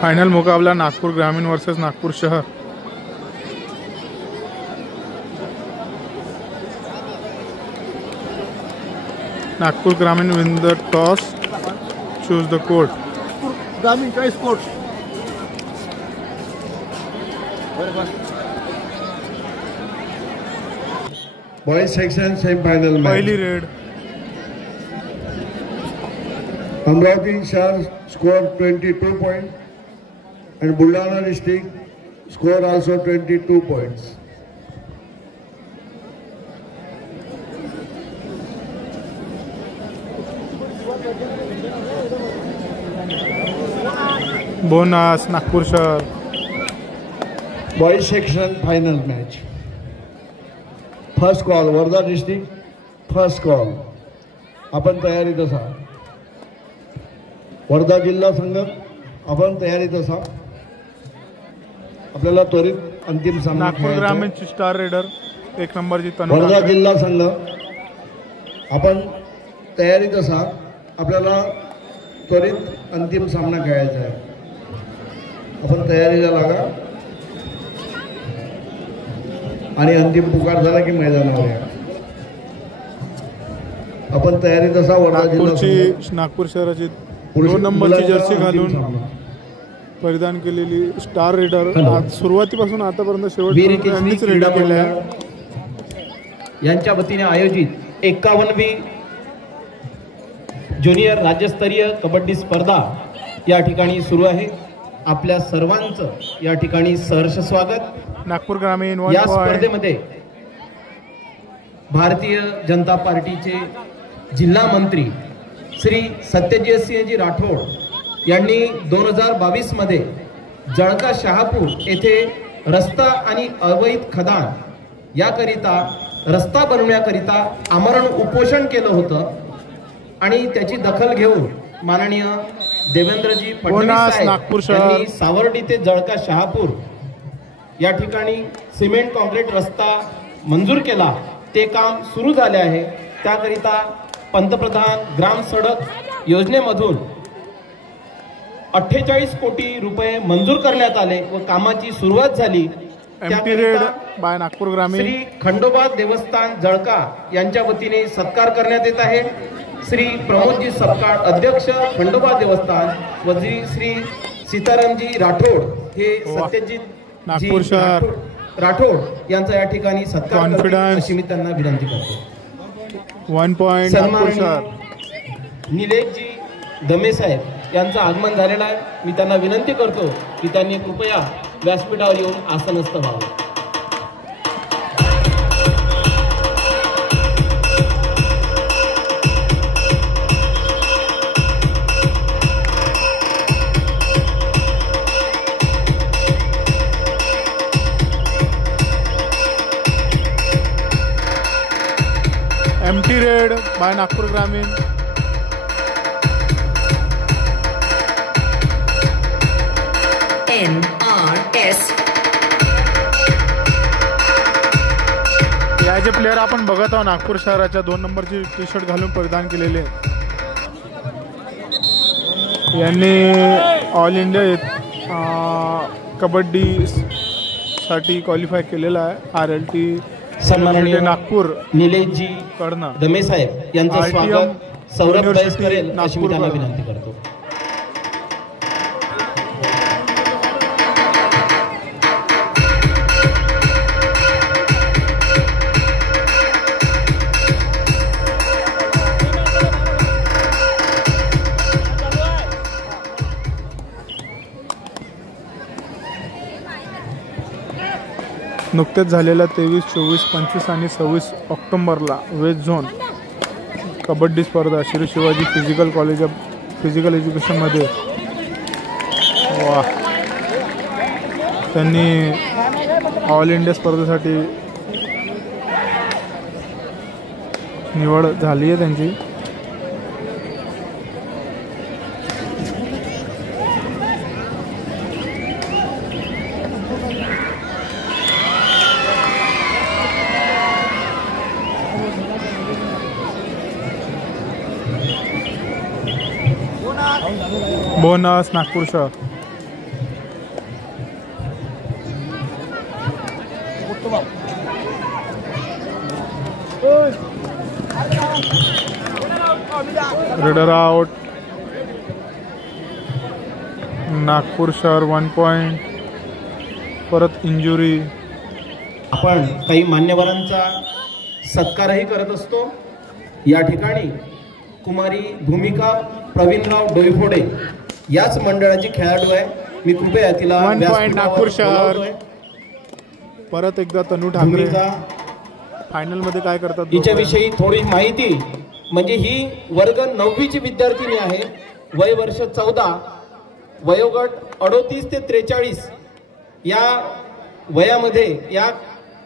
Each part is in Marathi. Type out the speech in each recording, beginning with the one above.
फाइनल मुकाबला नागपुर ग्रामीण वर्सेस नागपुर शहर। नागपुर ग्रामीण win the toss, choose the court. ग्रामीण choice court. Boys section semifinal में पहली रेड अमरावती शहर score 22 point and Buldana district score also 22 points. Bonus Nagpur शहर। Boys section final match first call Wardha district first call आपण तयारीत असा। वर्धा जिल्हा संघ आपण तयारीत असा। आपल्याला त्वरित अंतिम सामना नागपुर ग्रामीणची स्टार रेडर 1 नंबरची तनु। वर्धा जिल्हा संघ आपण तयारीत असा। आपल्याला त्वरित अंतिम सामना खेळायचा आहे। आपण तयारीला लागा आणि अंतिम पुकार झाला की मैदानावर या। आपण तयारीत असा। वर्धा जिल्हा नागपूर शहराची 2 नंबरची जर्सी घालून परिधान केलेली स्टार रेडर आज सुरुवातीपासून आतापर्यंत शेवटपर्यंत रेडर केल्या यांच्या वतीने आयोजित 51वी ज्युनियर राज्यस्तरीय कबड्डी स्पर्धा या ठिकाणी सुरू आहे। आपल्या सर्वांचं या ठिकाणी सहर्ष स्वागत। नागपूर ग्रामीण या स्पर्धेमध्ये भारतीय जनता पार्टीचे जिल्हा मंत्री श्री सत्यजित सिंहजी राठोड यांनी 2022 मध्ये जळका शहापूर येथे रस्ता आणि अवैध खदान याकरिता रस्ता बनवण्याकरिता आमरण उपोषण केलं होतं आणि त्याची दखल घेऊन माननीय देवेंद्रजी फडणवीस यांनी सावर्डी ते जळका शहापूर या ठिकाणी सिमेंट कॉन्क्रीट रस्ता मंजूर केला। ते काम सुरू झाले आहे। त्याकरिता पंतप्रधान ग्राम सडक योजनेमधून 48 कोटी रुपये मंजूर करण्यात आले व कामाची सुरुवात झाली। बाय नागपूर ग्रामीण श्री खंडोबा देवस्थान जळका यांच्या वतीने सत्कार करण्यात येत आहे। श्री प्रमोदजी सपकाळ अध्यक्ष खंडोबा देवस्थान व श्री सीतारामजी राठोड हे सत्यजित नागपूर शहर राठोड यांचा या ठिकाणी सत्कार करतील अशी मी त्यांना विनंती करतो। 1 पॉइंट नागपूर शहर। निलेशजी दमे साहेब यांचं आगमन झालेलं आहे। मी त्यांना विनंती करतो की त्यांनी कृपया व्यासपीठावर येऊन आसनस्थ व्हावं। एमटी रेड बाय नागपूर ग्रामीण। याचे प्लेयर आपण बघत आहोत नागपूर शहराच्या 2 नंबरची टी शर्ट घालून परिधान केलेले यांनी ऑल इंडिया कबड्डी साठी क्वालिफाय केलेला आहे। RLT सन्माननीय नागपूर निलेशजी कडनं दमे साहेब यांचं स्वागत सौरभ बैस करेल अशी मी त्यांना विनंती करतो। नुकतेच झालेल्या 23, 24, 25 आणि 26 ऑक्टोबरला वेस्ट झोन कबड्डी स्पर्धा Shri Shivaji physical college of physical एज्युकेशनमध्ये त्यांनी ऑल इंडिया स्पर्धेसाठी निवड झाली आहे त्यांची। बोनस नागपूर शहर। Raider out. नागपूर शहर 1 पॉइंट. परत इंजुरी. आपण काही मान्यवरांचा सत्कारही करत असतो. या ठिकाणी कुमारी भूमिका प्रवीणराव डोईफोडे याच मंडळाची खेळाडू आहे. मी कृपया तिला 1 पॉइंट नागपूर शहर. परत एकदा तनू ठाकरे फायनल मध्ये काय करतात हिच्याविषयी थोडी माहिती. म्हणजे ही वर्ग 9वीची विद्यार्थिनी आहे. वय वर्ष 14, वयोगट 38 ते 43 या वयामध्ये, या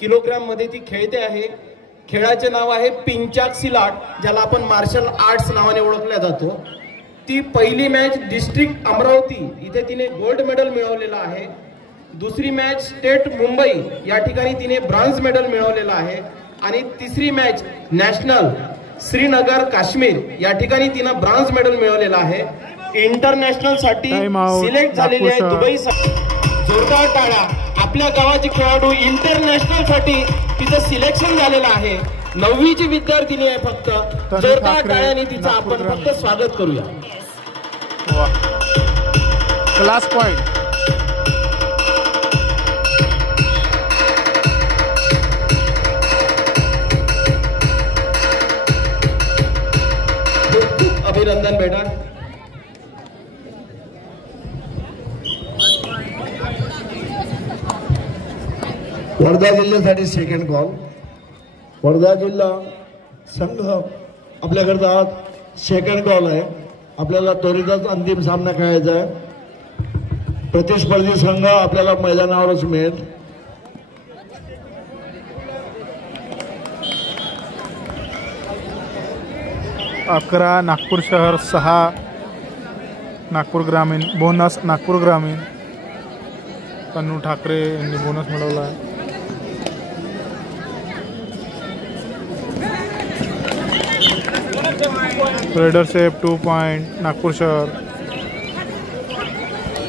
किलोग्राम मध्ये ती खेळते आहे. खेळाचे नाव आहे पिंचाक सिलाट, ज्याला आपण मार्शल आर्ट्स नावाने ओळखल्या जातो. ती पहिली मॅच डिस्ट्रिक्ट अमरावती इथे तिने गोल्ड मेडल मिळवलेला आहे. दुसरी मॅच स्टेट मुंबई या ठिकाणी तिने ब्रॉन्झ मेडल मिळवलेला आहे. आणि तिसरी मॅच नॅशनल श्रीनगर काश्मीर या ठिकाणी तिने ब्रॉन्झ मेडल मिळवलेला आहे. इंटरनॅशनल साठी सिलेक्ट झालेली आहे दुबई. जोरदार टाळ्या. आपल्या गावाची खेळाडू इंटरनॅशनल साठी तिचं सिलेक्शन झालेलं आहे. 9वीची विद्यार्थिनी आहे फक्त. जोरदार टाळ्याने तिचं आपण फक्त स्वागत करूया. Class point. खूप अभिनंदन बेटा. वर्धा जिल्ह्यासाठी सेकंड कॉल. वर्धा जिल्हा संघ आपल्याकडचा आज सेकंड कॉल आहे. आपल्याला त्वरितच अंतिम सामना खेळायचा आहे. प्रतिस्पर्धी संघ आपल्याला मैदानावरच मिळेल. अकरा नागपूर शहर, 6 नागपूर ग्रामीण. बोनस नागपूर ग्रामीण. तनू ठाकरे यांनी बोनस मिळवला आहे. रेडर सेफ 2 पॉइंट नागपूर शहर.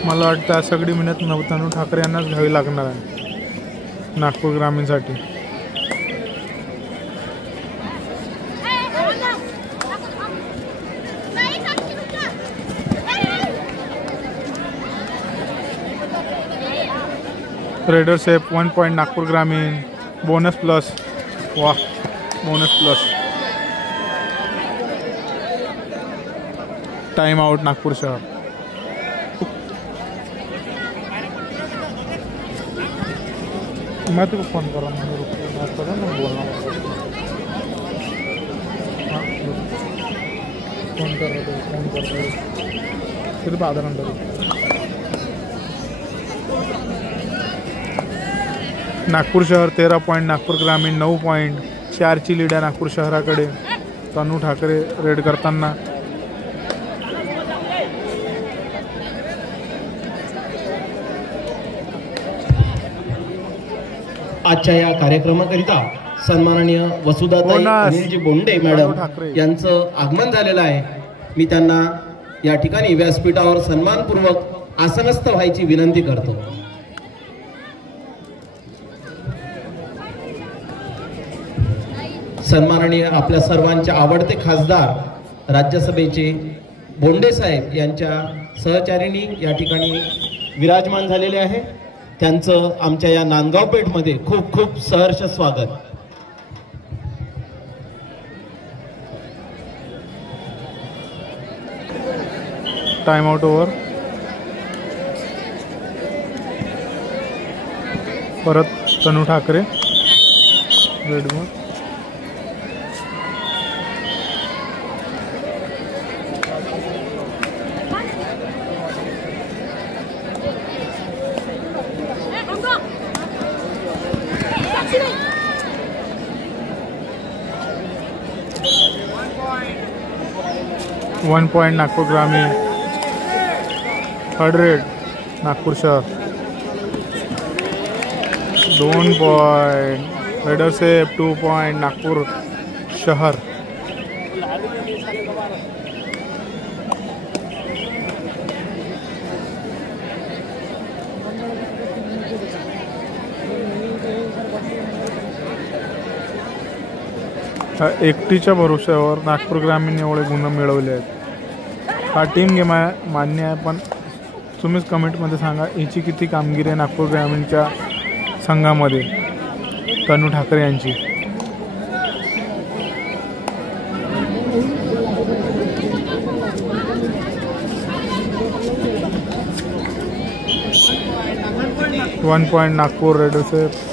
मला वाटतं सगळी मेहनत तनू ठाकरे यांनाच घ्यावी लागणार आहे नागपूर ग्रामीणसाठी. रेडर सेफ 1 पॉइंट नागपूर ग्रामीण. Bonus plus. वाह, bonus plus. Time out Nagpur शहर. मैं तुझको फोन कर रहा हूँ. बोलना फोन कर रहे सिर्फ आधा घंटा. नागपूर शहर 13 पॉइंट नागपूर ग्रामीण 9 पॉइंट. 4ची लीड आहे नागपूर शहराकडे. तनू ठाकरे रेड करताना. आजच्या या कार्यक्रमाकरिता सन्माननीय वसुधाताई अनिलजी बोंडे मॅडम यांचं आगमन झालेलं आहे. मी त्यांना या ठिकाणी व्यासपीठावर सन्मानपूर्वक आसनस्थ व्हायची विनंती करतो. सन्माननीय आपल्या सर्वांचे आवडते खासदार राज्यसभेचे बोंडे साहेब यांच्या सहचारिणी या ठिकाणी विराजमान झालेले आहे. त्यांचं आमच्या या नांदगाव पेठमध्ये खूप खूप सहर्ष स्वागत. Time out over. परत Tanu Thakre raid ball. One point Nagpur ग्रामीण. थर्ड रेड नागपूर शहर 2 point. Raider safe 2 point Nagpur शहर. एकटीच्या भरोश्यावर नागपूर ग्रामीण एवढे गुण मिळवले आहेत। हा टीम गेम आहे, मान्य आहे, पण तुम्हीच कमेंटमध्ये सांगा हिची किती कामगिरी आहे नागपूर ग्रामीणच्या संघामध्ये तनू ठाकरे यांची। One point Nagpur readers.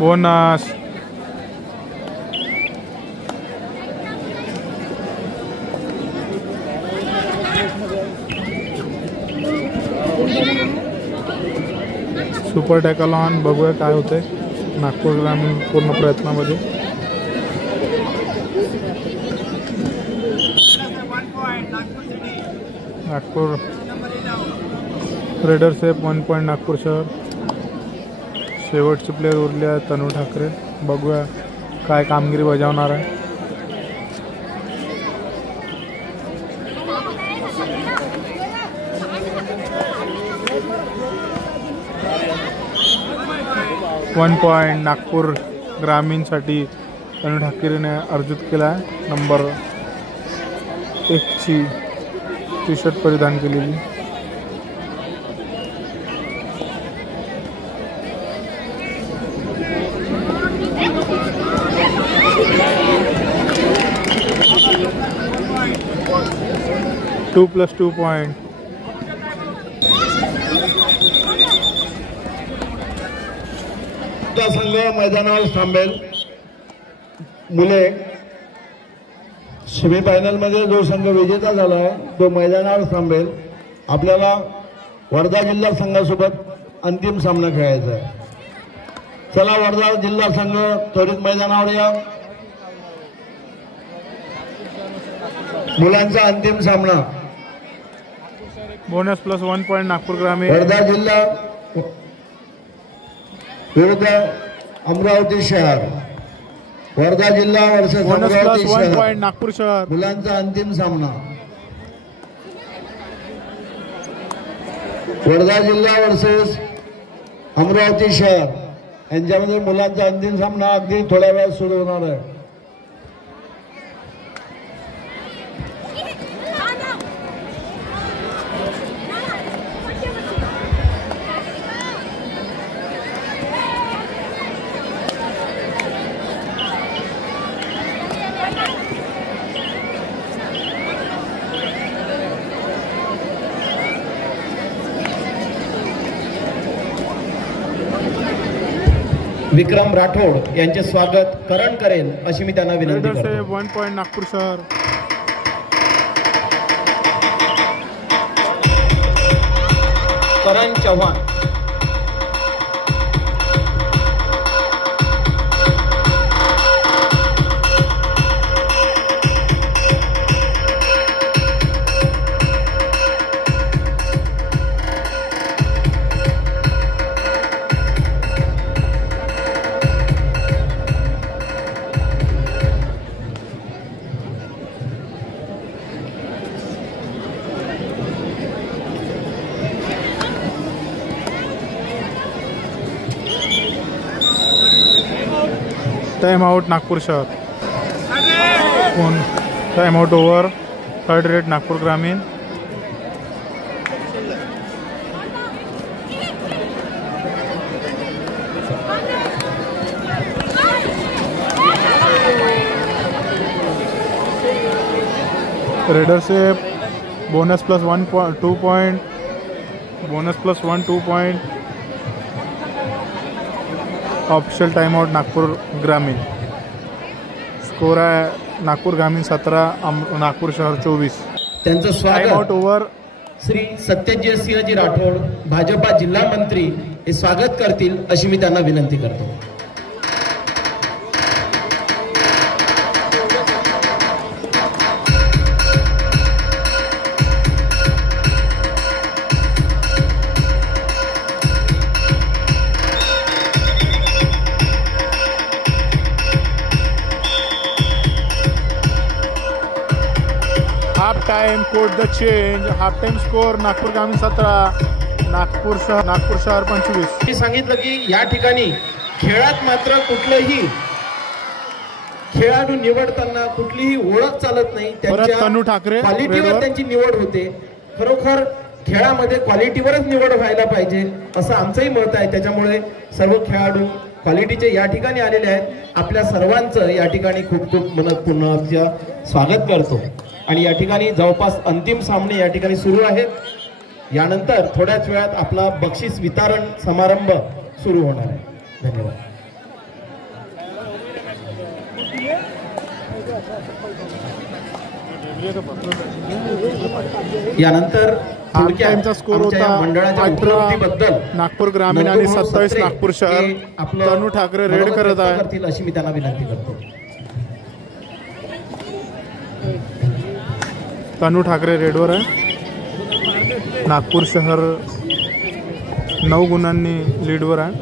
Bonus super tackle on. बघूया काय होतंय नागपूर ग्रामीण पूर्ण प्रयत्नामध्ये। नागपूर रेडर्स 1 पॉइंट नागपूर शहर। शेवटचे प्लेयर उरले आहेत तनू ठाकरे, बघूया काय कामगिरी बजावणार आहे। वन पॉइंट नागपूर ग्रामीणसाठी तनू ठाकरेने अर्जित केला आहे। नंबर 1 ची टी शर्ट परिधान केलेली। +2 पॉइंट। संघ मैदानावर थांबेल। मुले सेमीफायनल मध्ये जो संघ विजेता झाला आहे तो मैदानावर थांबेल। आपल्याला वर्धा जिल्हा संघासोबत अंतिम सामना खेळायचा आहे। चला वर्धा जिल्हा संघ त्वरित मैदानावर या। मुलांचा अंतिम सामना बोनस +1 पॉइंट नागपूर ग्रामीण। वर्धा जिल्हा विरुद्ध अमरावती शहर। वर्धा जिल्हा वर्सेस बोनस अमरावती +1 शहर। पॉइंट नागपूर शहर। मुलांचा अंतिम सामना वर्धा जिल्हा वर्सेस अमरावती शहर यांच्यामध्ये मुलांचा अंतिम सामना अगदी थोड्या वेळात सुरू होणार आहे। विक्रम राठोड यांचे स्वागत करण करेल अशी मी त्यांना विनंती करतो। 1 पॉइंट नागपूर शहर। करण चव्हाण। टाइम आउट नागपूर शहर। Time out over. 3rd raid Nagpur ग्रामीण। रेडर से bonus +1 2 point. Bonus +1 2 point. Official time out Nagpur ग्रामीण। स्कोर आहे नागपूर ग्रामीण 17, नागपूर शहर 24। त्यांचं स्वागत time out over Shri Satyajit Singhji Rathod Bhajpa जिल्हा मंत्री हे स्वागत करतील अशी मी त्यांना विनंती करतो। Half time code the change. Half time score Nagpur ग्रामीण 17, नागपूर शहर 25. मी सांगितलं की या ठिकाणी खेळात मात्र कुठलंही खेळाडू निवडताना कुठलीही ओळख चालत नाही. तनू ठाकरे क्वालिटीवर त्यांची निवड होते. खरोखर खेळामध्ये क्वालिटीवरच निवड व्हायला पाहिजे असं आमचंही मत आहे. त्याच्यामुळे सर्व खेळाडू क्वालिटीचे या ठिकाणी आलेले आहेत. आपल्या सर्वांचं या ठिकाणी खूप खूप पुन्हा स्वागत करतो. आणि या ठिकाणी जवळपास अंतिम सामने या ठिकाणी सुरू आहेत. यानंतर थोड्याच वेळात आपला बक्षीस वितरण समारंभ सुरू होणार आहे. धन्यवाद. यानंतर थोडक्यात स्कोर होता मंडळाच्या उपलब्धीबद्दल नागपूर ग्रामीण आणि 27 नागपूर शहर. तनू ठाकरे रेड करत आहे अशी मी त्यांना विनंती करतो. तनू ठाकरे रेडवर आहे. नागपूर शहर 9 गुणांनी लीडवर आहे.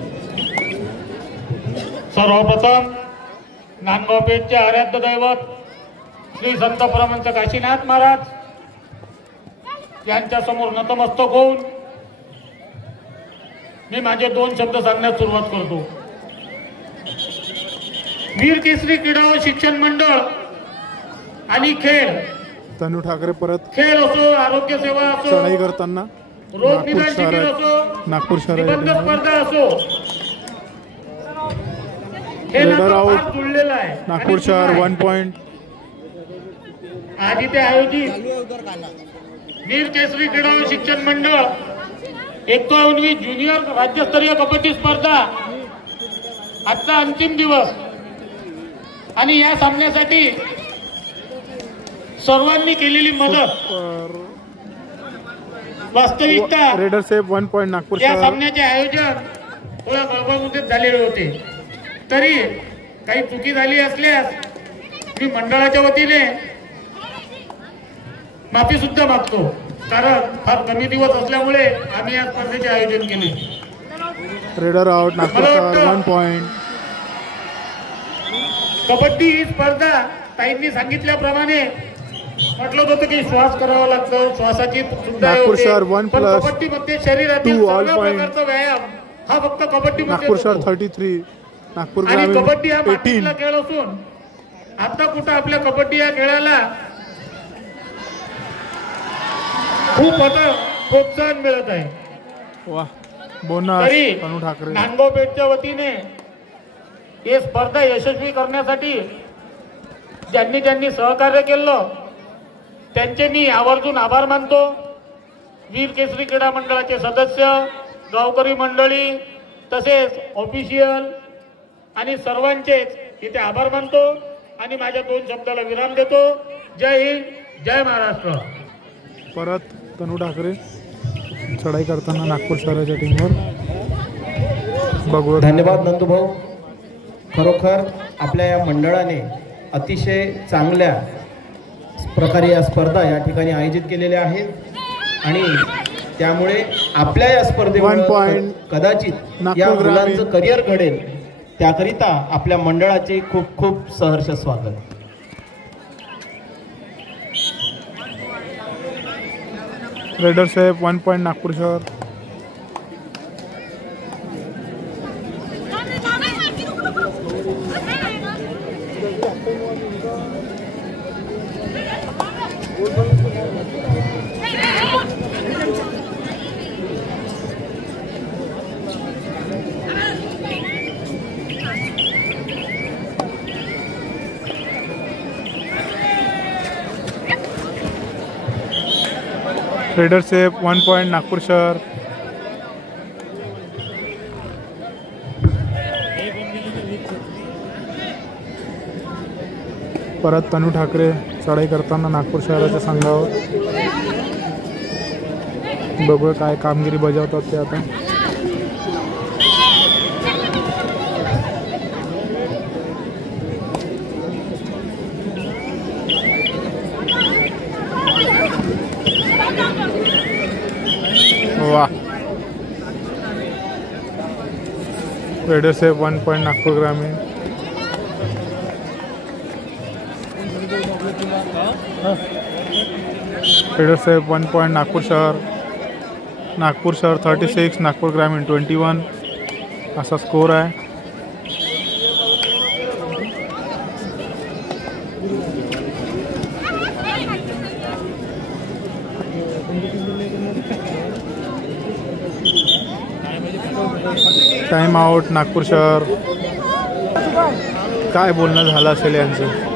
सर्वप्रथम नांदगाव पेठचे आराध्य दैवत श्री संत परमहंस काशीनाथ महाराज यांच्या समोर नतमस्तक होऊन मी माझे 2 शब्द सांगण्यास सुरुवात करतो. वीर केसरी क्रीडा व शिक्षण मंडळ आणि खेळ. तनू ठाकरे परत खेळ असो, आरोग्य सेवा असो, चढाई करताना रोग निदान शिबिर असो, नागपूर शहर निबंध स्पर्धा असो, हे नातं जुळलेलं आहे. नागपूर शहर 1 पॉइंट. आज इथे आयोजित वीर केसरी क्रीडा व शिक्षण मंडळ 91वी ज्युनियर राज्यस्तरीय कबड्डी स्पर्धा आजचा अंतिम दिवस. आणि या सामन्यासाठी सर्वांनी केलेली मदत वास्तविकता रेडर सेफ 1 पॉइंट. नागपूर या सामन्याचे आयोजन थोड्या गडबडीत झालेले होते. तरी काही चुकी झाली असल्यास मी मंडळाच्या वतीने माफी सुद्धा मागतो. कारण फार कमी दिवस असल्यामुळे आम्ही या स्पर्धेचे आयोजन केले. Raider out. नागपूर शहर 1 पॉइंट. कबड्डी ही स्पर्धा ताईंनी सांगितल्याप्रमाणे म्हटलं होतं की श्वास करावा लागतो, श्वासाची सुद्धा नागपूर शहर 1 पण प्लस कबड्डीमध्ये शरीरातील 2 ऑल सर्व पॉइंट. प्रकारचा व्यायाम हा फक्त कबड्डी. नागपूर शहर 33, नागपूर आणि ग्रामीण कबड्डी हा 18. मातीतला खेळ असून आता कुठं आपल्या कबड्डी या खेळाला खूप आता प्रोत्साहन मिळत आहे. वाह, बोनस. तरी तनू ठाकरे. नांदगाव पेठच्या वतीने ही स्पर्धा यशस्वी करण्यासाठी ज्यांनी सहकार्य केलं त्यांचे मी आवर्जून आभार मानतो. वीर केसरी क्रीडा मंडळाचे सदस्य, गावकरी मंडळी, तसेच ऑफिशियल आणि सर्वांचेच इथे आभार मानतो आणि माझ्या 2 शब्दाला विराम देतो. जय हिंद, जय महाराष्ट्र. परत तनू ठाकरे चढाई करताना नागपूर शहराच्या टीमवर. बघू. धन्यवाद नंदूभाऊ. खरोखर आपल्या या मंडळाने अतिशय चांगल्या प्रकारे या स्पर्धा या ठिकाणी आयोजित केलेल्या आहेत आणि त्यामुळे आपल्या या स्पर्धेमुळे कदाचित या मुलांचं करिअर घडेल. त्याकरिता आपल्या मंडळाचे खूप खूप सहर्ष स्वागत. Raider safe 1 point. नागपूर शहर. Raider safe 1 point. नागपूर शहर. परत तनू ठाकरे चढाई करताना नागपूर शहराच्या संघावर. बघूया काय कामगिरी बजावतात ते आता. वाह, रेडर सेफ 1 पॉइंट. नागपूर ग्रामीण. रेडर साहेब 1 पॉईंट नागपूर शहर 36 नागपूर ग्रामीण 21 असा स्कोर आहे. टाइम आउट नागपूर शहर. काय बोलणं झालं असेल यांचं.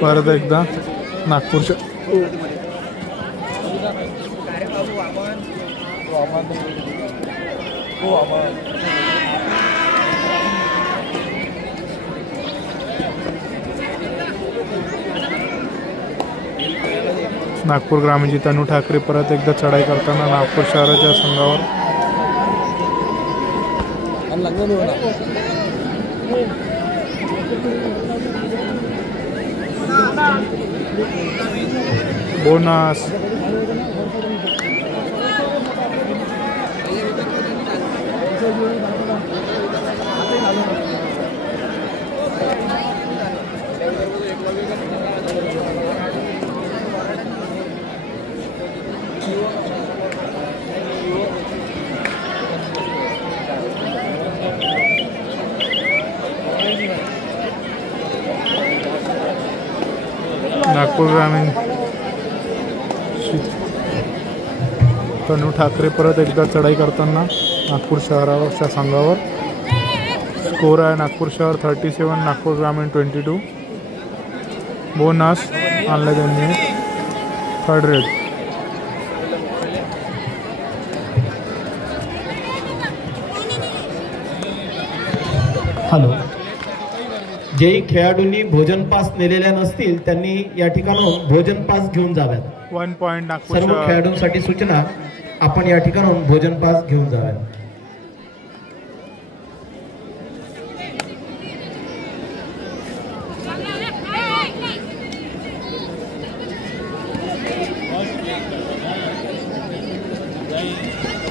परत एकदा नागपूरच्या नागपूर ग्रामीणची तनू ठाकरे परत एकदा चढाई करताना नागपूर शहराच्या संघावर. बोनस नागपूर ग्रामीण तनू ठाकरे परत एकदा चढाई करताना नागपूर शहरावरच्या संघावर. स्कोर आहे नागपूर शहर 37 नागपूर ग्रामीण 22. बोनस आणलं त्यांनी 3rd रेड. हॅलो. जेही खेळाडूंनी भोजन पास नेलेल्या नसतील त्यांनी या ठिकाणाहून भोजन पास घेऊन जाव्यात. 1 पॉईंट नागपूर सर्व खेळाडूंसाठी सूचना, आपण या ठिकाणाहून भोजन पास घेऊन जाव्यात.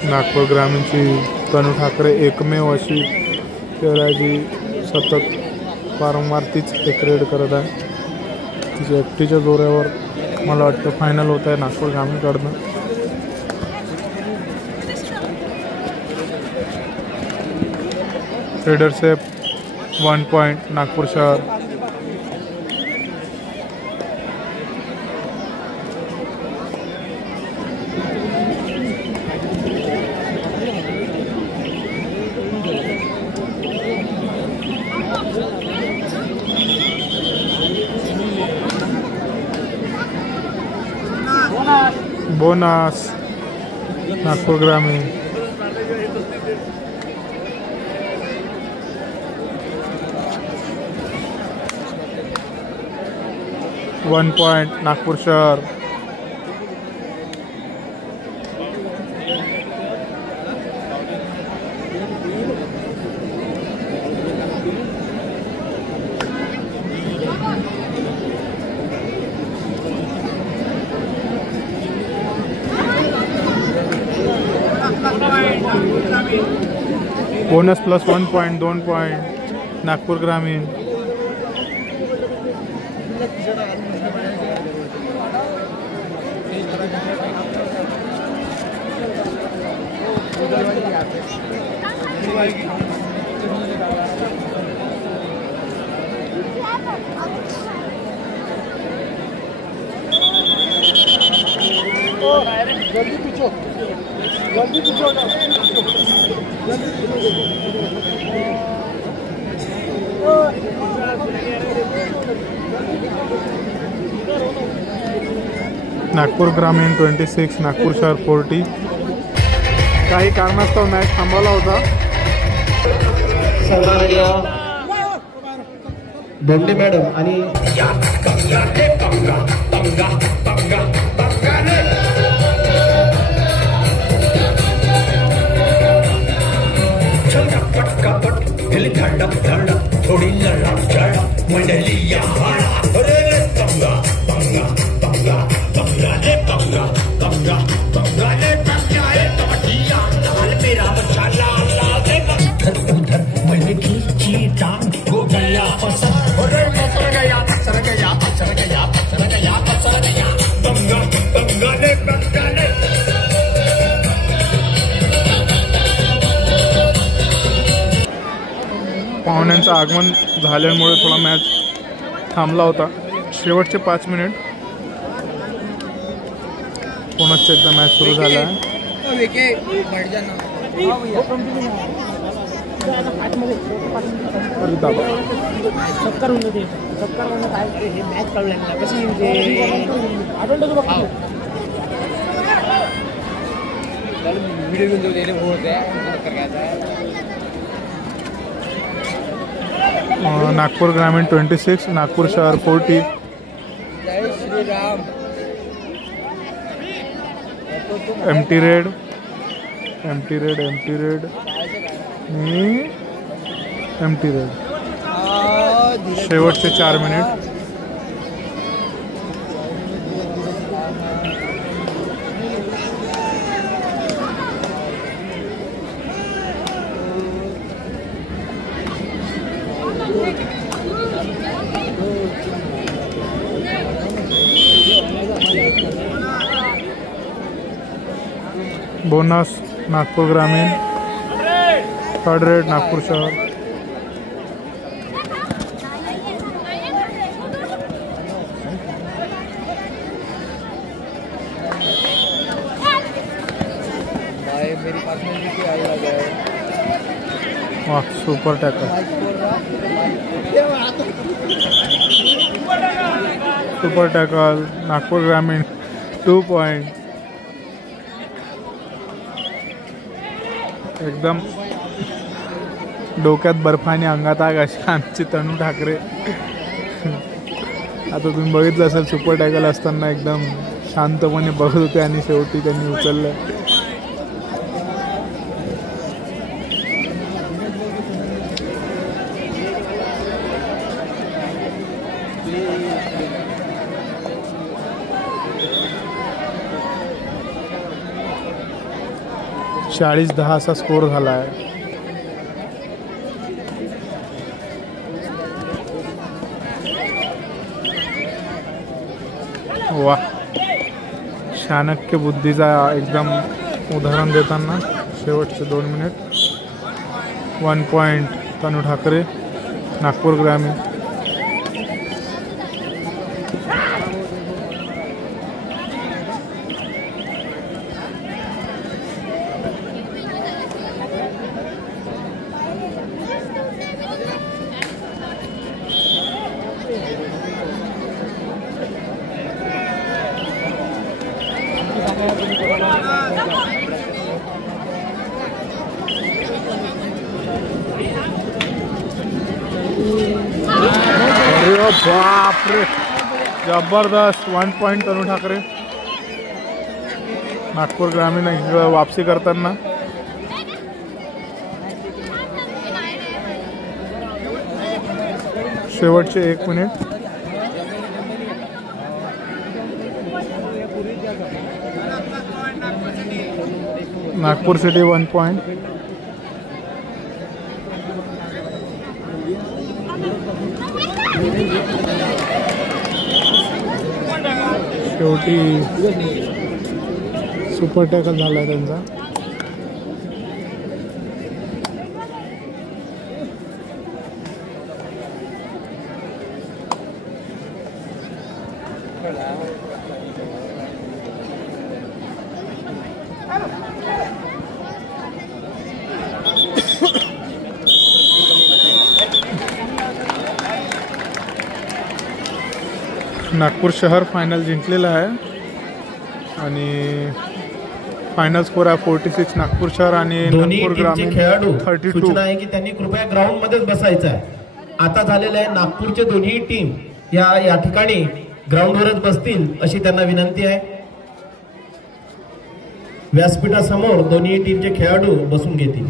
नागपूर ग्रामीणची तनू ठाकरे एकमेव अशी प्लेयर आहे जी सतत वारंवार तीच एक रेड करत आहे. तिच्या एकटीच्या जोऱ्यावर मला वाटतं फायनल होत आहे नागपूर ग्रामीणकडनं. रेडर सेफ 1 पॉईंट नागपूर शहर. बोनस नागपूर ग्रामीण. वन पॉइंट नागपूर शहर. Bonus plus 1 point 2 point Nagpur ग्रामीण. जल्दी पीछो नागपूर ग्रामीण 26 नागपूर शहर 40. काही कारणास्तव मॅच थांबवला होता. सन्माननीय बोंडे मॅडम आणि पटका पट धडक धडक थोडी लढक झडक मंडली या हाडा रे रे पंगा पंगा पंगा पंगा रे पंगा पंगा पंगा रे पंगा रे तमटिया लाल मेरा मसाला लाल रे उधर उधर मैंने खींची टांग हो गया पसंद रे पसर गया पसर गया पसर गया पसर गया पसर गया पंगा पंगा रे पंगा रे पाहुण्यांचं आगमन झाल्यामुळे थोडा मॅच थांबला होता. शेवटचे 5 मिनिट पुनश्च एकदा मॅच सुरू झाला आहे. नागपूर ग्रामीण 26 नागपूर शहर 40. MT red MT red MT red MT red. शेवटचे 4 मिनिट. बोनस नागपूर ग्रामीण. थर्ड रेड नागपूर शहर. वाह super tackle super tackle Nagpur ग्रामीण 2 पॉइंट. एकदम डोक्यात बर्फाने अंगात आग अशी आमची तनू ठाकरे. आता तुम्ही बघितलं असेल सुपर टॅकल असताना एकदम शांतपणे बघत होते आणि शेवटी त्यांनी उचललं. चाळीस 10 असा स्कोर झाला आहे. वा चाणक्य बुद्धीचा एकदम उदाहरण देताना शेवटचे 2 मिनिट. 1 पॉइंट तनू ठाकरे नागपूर ग्रामीण. बापरे जबरदस्त 1 पॉइंट तनू ठाकरे नागपूर ग्रामीण वापसी करताना. शेवटचे 1 मिनिट. Nagpur city 1 point. शेवटी सुपर टॅकल झाला त्यांचा. नागपूर शहर फायनल जिंकलेला आहे आणि फायनल स्कोर आहे 46 नागपूर शहर आणि नागपूर ग्रामीण 32. सूचना आहे की त्यांनी कृपया ग्राउंड मध्येच बसायचं आहे. आता झालेलं आहे नागपूरचे दोन्ही टीम या ठिकाणी ग्राउंडवरच बसतील अशी त्यांना विनंती आहे. व्यासपीठासमोर दोन्ही टीमचे खेळाडू बसून घेतील.